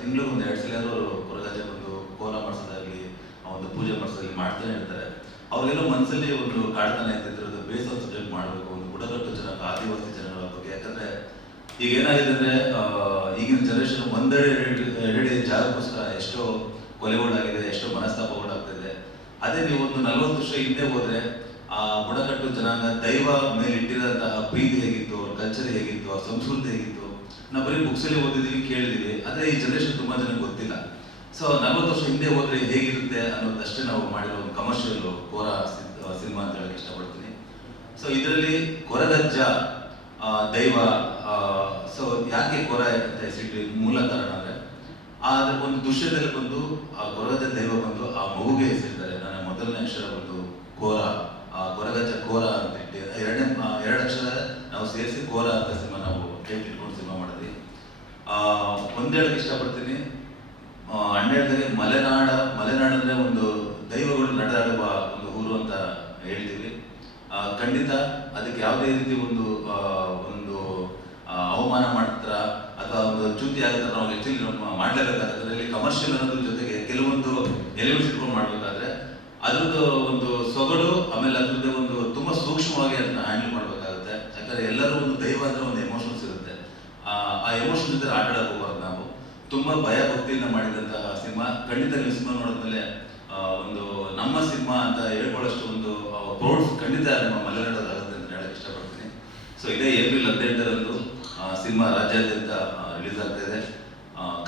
ತಿಂಗಳು ಒಂದು ಎರಡು ಸಲ ಆದರೂ ಕೊರಗಜ್ಜ ಬಂದು ಕೋಲ ಮಾಡಿಸೋದಾಗಲಿ ಒಂದು ಪೂಜೆ ಮಾಡಿಸೋದಾಗಲಿ ಮಾಡ್ತಾನೆ ಇರ್ತಾರೆ ಅವ್ರಿಗೆಲ್ಲೋ ಮನಸ್ಸಲ್ಲಿ ಒಂದು ಕಾಡ್ತಾನೆ ಇರ್ತಿರೋದು ಆಫ್ ಸಬ್ಜೆಕ್ಟ್ ಮಾಡಬೇಕು, ಒಂದು ಬುಡಕಟ್ಟು ಜನ ಆದಿವಾಸಿ ಜನಗಳ ಬಗ್ಗೆ. ಯಾಕಂದ್ರೆ ಈಗ ಏನಾಗಿದೆ ಅಂದ್ರೆ ಈಗಿನ ಜನರೇಷನ್ ಒಂದೆಡೆ ಎರಡೆ ಜಾಗಕ್ಕೋಸ್ಕರ ಎಷ್ಟೋ ಕೊಲೆಗಳಾಗಿದೆ ಎಷ್ಟೋ ಮನಸ್ತಾಪಗಳಾಗ್ತಿದೆ ಅದೇ ನೀವು ಒಂದು ನಲವತ್ತು ವರ್ಷ ಹಿಂದೆ ಹೋದ್ರೆ, ಆ ಬುಡಕಟ್ಟು ಜನಾಂಗ ದೈವ ಮೇಲೆ ಇಟ್ಟಿರೋಂತಹ ಪ್ರೀತಿ ಹೇಗಿತ್ತು, ಅವ್ರ ಕಲ್ಚರ್ ಹೇಗಿತ್ತು, ಅವ್ರ ಸಂಸ್ಕೃತಿ ಹೇಗಿತ್ತು ನಾವು ಬರೀ ಬುಕ್ಸಲ್ಲಿ ಓದಿದೀವಿ, ಕೇಳಿದೀವಿ. ಆದರೆ ಈ ಜನರೇಷನ್ ತುಂಬಾ ಜನಕ್ಕೆ ಗೊತ್ತಿಲ್ಲ. ಸೊ ನಲವತ್ತು ವರ್ಷ ಹಿಂದೆ ಹೋದ್ರೆ ಹೇಗಿರುತ್ತೆ ಅನ್ನೋದಷ್ಟೇ ನಾವು ಮಾಡಿರೋ ಒಂದು ಕಮರ್ಷಿಯಲ್ ಕೋರ ಸಿನಿಮಾ ಅಂತ ಹೇಳಕ್ಕೆ ಇಷ್ಟಪಡ್ತೀನಿ. ಸೊ ಇದರಲ್ಲಿ ಕೊರದಜ್ಜ ದೈವ ಸೊ ಯಾಕೆ ಕೊರ ಅಂತ ಹೆಸರಿಟ್ಟು ಮೂಲ ಕಾರಣ ಅಂದ್ರೆ ಆ ಒಂದು ದೃಶ್ಯದಲ್ಲಿ ಬಂದು ಆ ಕೊರದ ದೈವ ಬಂದು ಆ ಮಗುಗೆ ಹೆಸರಿದ್ದಾರೆ ನನ್ನ ಮೊದಲನೇ ಅಕ್ಷರ ಬಂದು ಕೋರ ಆ ಕೊರಗಜ್ಜ ಕೋರ ಅಂತ ಇಟ್ಟು ಎರಡನೇ ಆ, ಎರಡು ಅಕ್ಷರ ನಾವು ಸೇರಿಸಿ ಕೋರ ಅಂತ ಸಿನಿಮಾ ನಾವು ಡೇಟ್ ಇಟ್ಕೊಂಡು ಸಿನಿಮಾ ಮಾಡಿದ್ವಿ ಆ, ಒಂದ್ ಹೇಳಕ್ ಇಷ್ಟಪಡ್ತೀನಿ ಹೇಳ್ದಾಗೆ ಮಲೆನಾಡ, ಮಲೆನಾಡು ಅಂದ್ರೆ ಒಂದು ದೈವಗಳು ನಡೆದಾಡುವ ಒಂದು ಊರು ಅಂತ ಹೇಳ್ತೀವಿ. ಖಂಡಿತ ಅದಕ್ಕೆ ಯಾವುದೇ ರೀತಿ ಒಂದು ಒಂದು ಅವಮಾನ ಮಾಡ್ತಾರ ಅಥವಾ ಒಂದು ಚ್ಯುತಿ ಆಗುತ್ತೆ ನಾವು ಹೆಚ್ಚಿಗೆ ನಾವು ಮಾಡ್ಲೇಬೇಕಾದ್ರೆ ಅದರಲ್ಲಿ ಕಮರ್ಷಿಯಲ್ ಅನ್ನೋದ್ರ ಜೊತೆಗೆ ಕೆಲವೊಂದು ಎಲಿಮೆಂಟ್ಸ್ ಇಟ್ಕೊಂಡು ಮಾಡ್ಬೇಕಾದ್ರೆ ಅದ್ರದ್ದು ಒಂದು ಸೊಗಡು, ಆಮೇಲೆ ಅದ್ರದ್ದು ಒಂದು ತುಂಬಾ ಸೂಕ್ಷ್ಮವಾಗಿ ಅದನ್ನ ಹ್ಯಾಂಡಲ್ ಮಾಡ್ಬೇಕಾಗುತ್ತೆ. ಯಾಕಂದ್ರೆ ಎಲ್ಲರೂ ಒಂದು ದೈವ ಅಂದ್ರೆ ಒಂದು ಎಮೋಷನ್ಸ್ ಇರುತ್ತೆ. ಆ ಎಮೋಷನ್ ಜೊತೆ ಆಟ ತುಂಬಾ ಭಯ ಭಕ್ತಿಯಿಂದ ಮಾಡಿದಂತಹ ಸಿನಿಮಾ ಖಂಡಿತ ನೀವು ಸಿನಿಮಾ ನೋಡಿದ್ಮೇಲೆ ಒಂದು ನಮ್ಮ ಸಿನಿಮಾ ಅಂತ ಹೇಳ್ಕೊಳ್ಳಷ್ಟು ಒಂದು ಪ್ರೌಡ್ ಖಂಡಿತ ನಮ್ಮ ಮಲೆನಾಡೋದಾಗುತ್ತೆ ಅಂತ ಹೇಳಕ್ ಇಷ್ಟಪಡ್ತೀನಿ. ಸೊ ಇದೇ ಏಪ್ರಿಲ್ ಹದಿನೆಂಟರಂದು ಸಿನಿಮಾ ರಾಜ್ಯಾದ್ಯಂತ ರಿಲೀಸ್ ಆಗ್ತಾ ಇದೆ.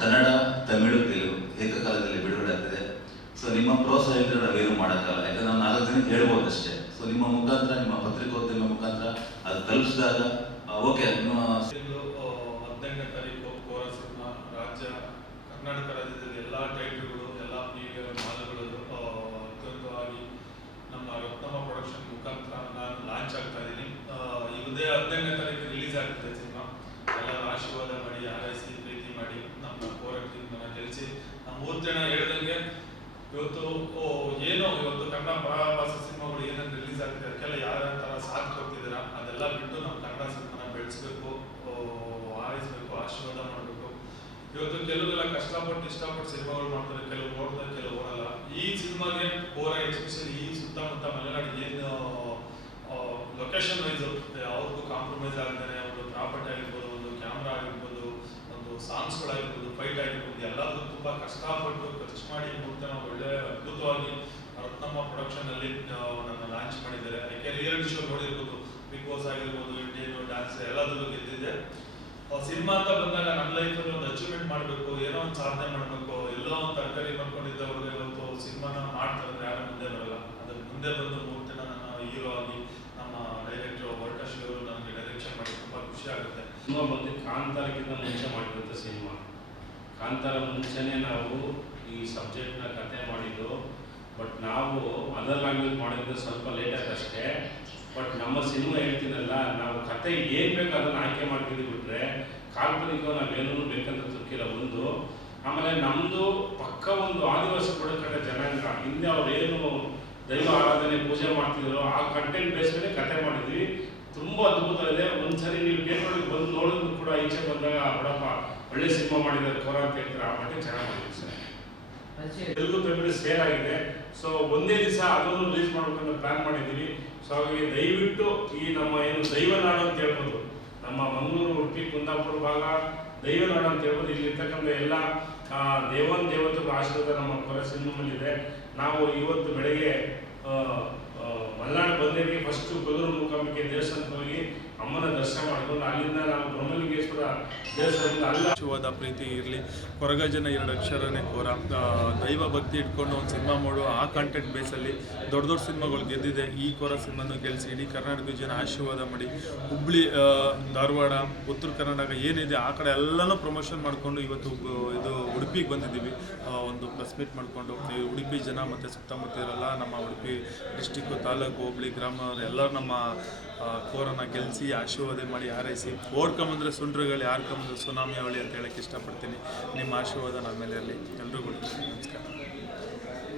ಕನ್ನಡ, ತಮಿಳು, ತೆಲುಗು ಏಕಕಾಲದಲ್ಲಿ ಬಿಡುಗಡೆ ಆಗ್ತಿದೆ. ಸೊ ನಿಮ್ಮ ಪ್ರೋತ್ಸಾಹ ಇದ್ರೆ ನಾವೇನು ಮಾಡೋಕ್ಕಲ್ಲ ಯಾಕಂದ್ರೆ ನಾವು ನಾಲ್ಕು ಜನಕ್ಕೆ ಹೇಳ್ಬೋದು ಅಷ್ಟೇ. ಸೊ ನಿಮ್ಮ ಮುಖಾಂತರ, ನಿಮ್ಮ ಪತ್ರಿಕೋದ್ಯಮ ಮುಖಾಂತರ ಅದು ತಲುಪಿಸಿದಾಗ ಓಕೆ ಹದಿನೆಂಟನೇ ತಾರೀಕು ಕರ್ನಾಟಕ ರಾಜ್ಯದಲ್ಲಿ ಎಲ್ಲ ಟೈಟ್ಲ್ಗಳು ಎಲ್ಲ ಮೀಡಿಯಾ ಮಾಲ್ಗಳು ಅತ್ಯಂತವಾಗಿ ನಮ್ಮ ಉತ್ತಮ ಪ್ರೊಡಕ್ಷನ್ ಮುಖಾಂತರ ನಾನು ಲಾಂಚ್ ಆಗ್ತಾ ಇದ್ದೀನಿ. ಇದೇ ಹದಿನೆಂಟನೇ ತಾರೀಕು ರಿಲೀಸ್ ಆಗ್ತದೆ ಸಿನಿಮಾ ಎಲ್ಲ ಆಶೀರ್ವಾದ ಮಾಡಿ, ಆರೈಸಿ, ಪ್ರೀತಿ ಮಾಡಿ ನಮ್ಮ ಹೋರಾಟದಿಂದ ಗೆಲ್ಲಿಸಿ. ನಮ್ಮ ಮೂರು ಜನ ಹೇಳ್ದಂಗೆ ಇವತ್ತು ಏನೋ ಇವತ್ತು ಕನ್ನಡ ಪರಾಭಾಸ ಸಿನಿಮಾಗಳು ಏನಂತ ರಿಲೀಸ್ ಆಗ್ತಿದೆ, ಅದಕ್ಕೆಲ್ಲ ಯಾವ ಥರ ಸಾಥ್ ಕೊಡ್ತಿದ್ದೀರಾ ಅದೆಲ್ಲ ಬಿಟ್ಟು ನಮ್ಮ ಕನ್ನಡ ಸಿನಿಮಾನ ಬೆಳೆಸ್ಬೇಕು ಆರೈಸ್ಬೇಕು ಆಶೀರ್ವಾದ ಮಾಡಬೇಕು ಇವತ್ತು ಕೆಲವೆಲ್ಲ ಕಷ್ಟಪಟ್ಟು ಇಷ್ಟಪಟ್ಟು ಸಿನಿಮಾಗಳು ಮಾಡ್ತಾರೆ. ಕೆಲವು ನೋಡ್ತಾರೆ ಕೆಲವು ಓಡಲ್ಲ. ಈ ಸಿನಿಮಾಗೆ ಕೋರ ಎಸ್ಪೆಷಲಿ ಈ ಸುತ್ತಮುತ್ತ ಮಲೆನಾಡು ಏನು ಲೊಕೇಶನ್ ವೈಸ್ ಅವ್ರಿಗೂ ಕಾಂಪ್ರಮೈಸ್ ಆಗ್ತಾರೆ ಒಂದು ಪ್ರಾಪರ್ಟಿ ಆಗಿರ್ಬೋದು ಒಂದು ಕ್ಯಾಮ್ರಾ ಆಗಿರ್ಬೋದು ಒಂದು ಸಾಂಗ್ಸ್ಗಳಾಗಿರ್ಬೋದು ಫೈಟ್ ಆಗಿರ್ಬೋದು ಎಲ್ಲದೂ ತುಂಬ ಕಷ್ಟಪಟ್ಟು ಖರ್ಚು ಮಾಡಿ ಮೂರ್ತ ಒಳ್ಳೆ ಅದ್ಭುತವಾಗಿ ರತ್ನಮ್ಮ ಪ್ರೊಡಕ್ಷನ್ ಅಲ್ಲಿ ಆ, ನನ್ನ ಲಾಂಚ್ ಮಾಡಿದ್ದಾರೆ. ಯಾಕೆ ರಿಯಾಲಿಟಿ ಶೋ ನೋಡಿರ್ಬೋದು ಬಿಗ್ ಬಾಸ್ ಆಗಿರ್ಬೋದು ಇಂಡಿಯನ್ ಡ್ಯಾನ್ಸ್ ಎಲ್ಲದರಲ್ಲೂ ಗೆದ್ದಿದೆ ಸಿನಿಮಾ ಅಂತ ಬಂದಾಗ ನಮ್ಮ ಲೈಫ್ ಅಲ್ಲಿ ಒಂದು ಅಚೀವ್ಮೆಂಟ್ ಮಾಡಬೇಕು, ಏನೋ ಒಂದು ಸಾಧನೆ ಮಾಡಬೇಕು, ಎಲ್ಲೋ ಒಂದು ತರಕಾರಿ ಮಾಡ್ಕೊಂಡಿದ್ದವ್ರಿಗೆ ಇವತ್ತು ಸಿನಿಮಾನ ಮಾಡ್ತಾರೆ ಯಾರು ಮುಂದೆ ಬರಲ್ಲ. ಅದ್ರ ಮುಂದೆ ಬಂದು ಮೂರು ನಾನು ನನ್ನ ಹೀರೋ ಆಗಿ ನಮ್ಮ ಡೈರೆಕ್ಟರ್ ವರ್ಕಶ್ ಅವರು ನನಗೆ ಡೈರೆಕ್ಷನ್ ಮಾಡಿ ತುಂಬ ಖುಷಿ ಆಗುತ್ತೆ. ಸಿನಿಮಾ ಕಾಂತಾರಕ್ಕಿಂತ ಮುಂಚೆ ಮಾಡಿದಂಥ ಸಿನಿಮಾ. ಕಾಂತಾರ ಮುಂಚೆನೇ ನಾವು ಈ ಸಬ್ಜೆಕ್ಟ್ನ ಕತೆ ಮಾಡಿದ್ದು ಬಟ್ ನಾವು ಅದರ್ ಲ್ಯಾಂಗ್ವೇಜ್ ಮಾಡಿದ್ರೆ ಸ್ವಲ್ಪ ಲೇಟ್ ಅಷ್ಟೇ. ಬಟ್ ನಮ್ಮ ಸಿನಿಮಾ ಹೇಳ್ತೀನಲ್ಲ ನಾವು ಕತೆ ಏನು ಬೇಕು ಅದನ್ನು ಆಯ್ಕೆ ಮಾಡ್ತೀವಿ ಬಿಟ್ರೆ ಕಾಲ್ಪನಿಕ ನಾವೇನೂ ಬೇಕಂತ ತುಕ್ಕಿಲ್ಲ ಒಂದು. ಆಮೇಲೆ ನಮ್ಮದು ಪಕ್ಕ ಒಂದು ಆದಿವಾಸಿ ಬುಡಕಟ್ಟ ಜನಾಂಗ ಹಿಂದೆ ಅವ್ರೇನು ದೈವ ಆರಾಧನೆ ಪೂಜೆ ಮಾಡ್ತಿದ್ರು ಆ ಕಂಟೆಂಟ್ ಬೇಸ್ ಮೇಲೆ ಕತೆ ಮಾಡಿದ್ವಿ. ತುಂಬಾ ಅದ್ಭುತ ಇದೆ ಒಂದ್ಸರಿ ನೀವು ಥಿಯೇಟ್ರಿಗೆ ಬಂದು ನೋಡಿದ್ರು ಕೂಡ ಈಚೆ ಬಂದಾಗ ಬಡಪ್ಪ ಒಳ್ಳೆ ಸಿನಿಮಾ ಮಾಡಿದ್ದಾರೆ ಕೋರ ಅಂತ ಹೇಳ್ತಾರೆ. ಆ ಮಟ್ಟಿಗೆ ಚೆನ್ನಾಗಿ ಸರ್. ತೆಲುಗು ತಮಿಳು ಸೇರ್ ಆಗಿದೆ. ಸೊ ಒಂದೇ ದಿವಸ ಅದನ್ನು ರಿಲೀಸ್ ಮಾಡಬೇಕಂತ ಪ್ಲಾನ್ ಮಾಡಿದ್ದೀವಿ. ಸೊ ಹಾಗಾಗಿ ದಯವಿಟ್ಟು ಈ ನಮ್ಮ ಏನು ದೈವನಾಡು ಅಂತ ಹೇಳ್ಬೋದು, ನಮ್ಮ ಮಂಗಳೂರು, ಉಡುಪಿ, ಕುಂದಾಪುರ ಭಾಗ ದೈವನಾಡು ಅಂತ ಹೇಳ್ಬೋದು. ಇಲ್ಲಿ ಇರ್ತಕ್ಕಂಥ ಎಲ್ಲ ದೇವನ್ ದೇವತೆ ಆಶೀರ್ವಾದ ನಮ್ಮ ಕೊರ ಸಿನಿಮಲ್ಲಿದೆ ನಾವು ಇವತ್ತು ಬೆಳಗ್ಗೆ ಮಲೆನಾಡು ಬಂದೇವಿ. ಫಸ್ಟ್ ಕೊಲ್ಲೂರು ಮುಖಾಮಿಕೆ ದೇವಸ್ಥಾನಕ್ಕೆ ಹೋಗಿ ಅಮ್ಮನ ದರ್ಶನ ಮಾಡ್ಕೊಂಡು ಅಲ್ಲಿಂದ ನಾವು ಬ್ರಹ್ಮಲಿಂಗೇಶ್ವರ ದೇವಸ್ಥಾನದಿಂದ ಅಲ್ಲ ಆಶೀರ್ವಾದ ಪ್ರೀತಿ ಇರಲಿ. ಕೊರಗಜನ ಎರಡು ಅಕ್ಷರನೇ ಕೋರ ದೈವ ಭಕ್ತಿ ಇಟ್ಕೊಂಡು ಒಂದು ಸಿನಿಮಾ ಮಾಡುವ ಆ ಕಂಟೆಂಟ್ ಬೇಸಲ್ಲಿ ದೊಡ್ಡ ದೊಡ್ಡ ಸಿನಿಮಾಗಳು ಗೆದ್ದಿದೆ. ಈ ಕೋರ ಸಿನಿಮಾನು ಗೆಲ್ಲಿಸಿ ಇಡೀ ಕರ್ನಾಟಕ ಜನ ಆಶೀರ್ವಾದ ಮಾಡಿ. ಹುಬ್ಳಿ ಧಾರವಾಡ, ಉತ್ತರ ಕರ್ನಾಟಕ ಏನಿದೆ, ಆ ಕಡೆ ಎಲ್ಲನೂ ಪ್ರಮೋಷನ್ ಮಾಡಿಕೊಂಡು ಇವತ್ತು ಇದು ಉಡುಪಿಗೆ ಬಂದಿದ್ದೀವಿ. ಒಂದು ಪ್ರೆಸ್ ಮೀಟ್ ಮಾಡಿಕೊಂಡು ಉಡುಪಿ ಜನ ಮತ್ತು ಸುತ್ತಮುತ್ತ ಇರಲ್ಲ ನಮ್ಮ ಉಡುಪಿ ಡಿಸ್ಟಿಕ್ಕು ತಾಲೂಕು ಹುಬ್ಬಳ್ಳಿ ಗ್ರಾಮ ಎಲ್ಲರೂ ನಮ್ಮ ಕೋರನ ಗೆಲ್ಲಿಸಿ ಆಶೀರ್ವಾದ ಮಾಡಿ ಹಾರೈಸಿ, ಓಡ್ಕೊಂಬಂದ್ರೆ ಸುಂಡ್ರುಗಳು ಯಾರು ಕಂಬಂದ್ರೆ ಸುನಾಮಿ ಅವಳಿ ಅಂತ ಹೇಳಕ್ಕೆ ಇಷ್ಟಪಡ್ತೀನಿ. ನಿಮ್ಮ ಆಶೀರ್ವಾದ ನಮ್ಮ ಮೇಲೆ ಇರಲಿ ಎಲ್ರಿಗೂ ನಮಸ್ಕಾರ.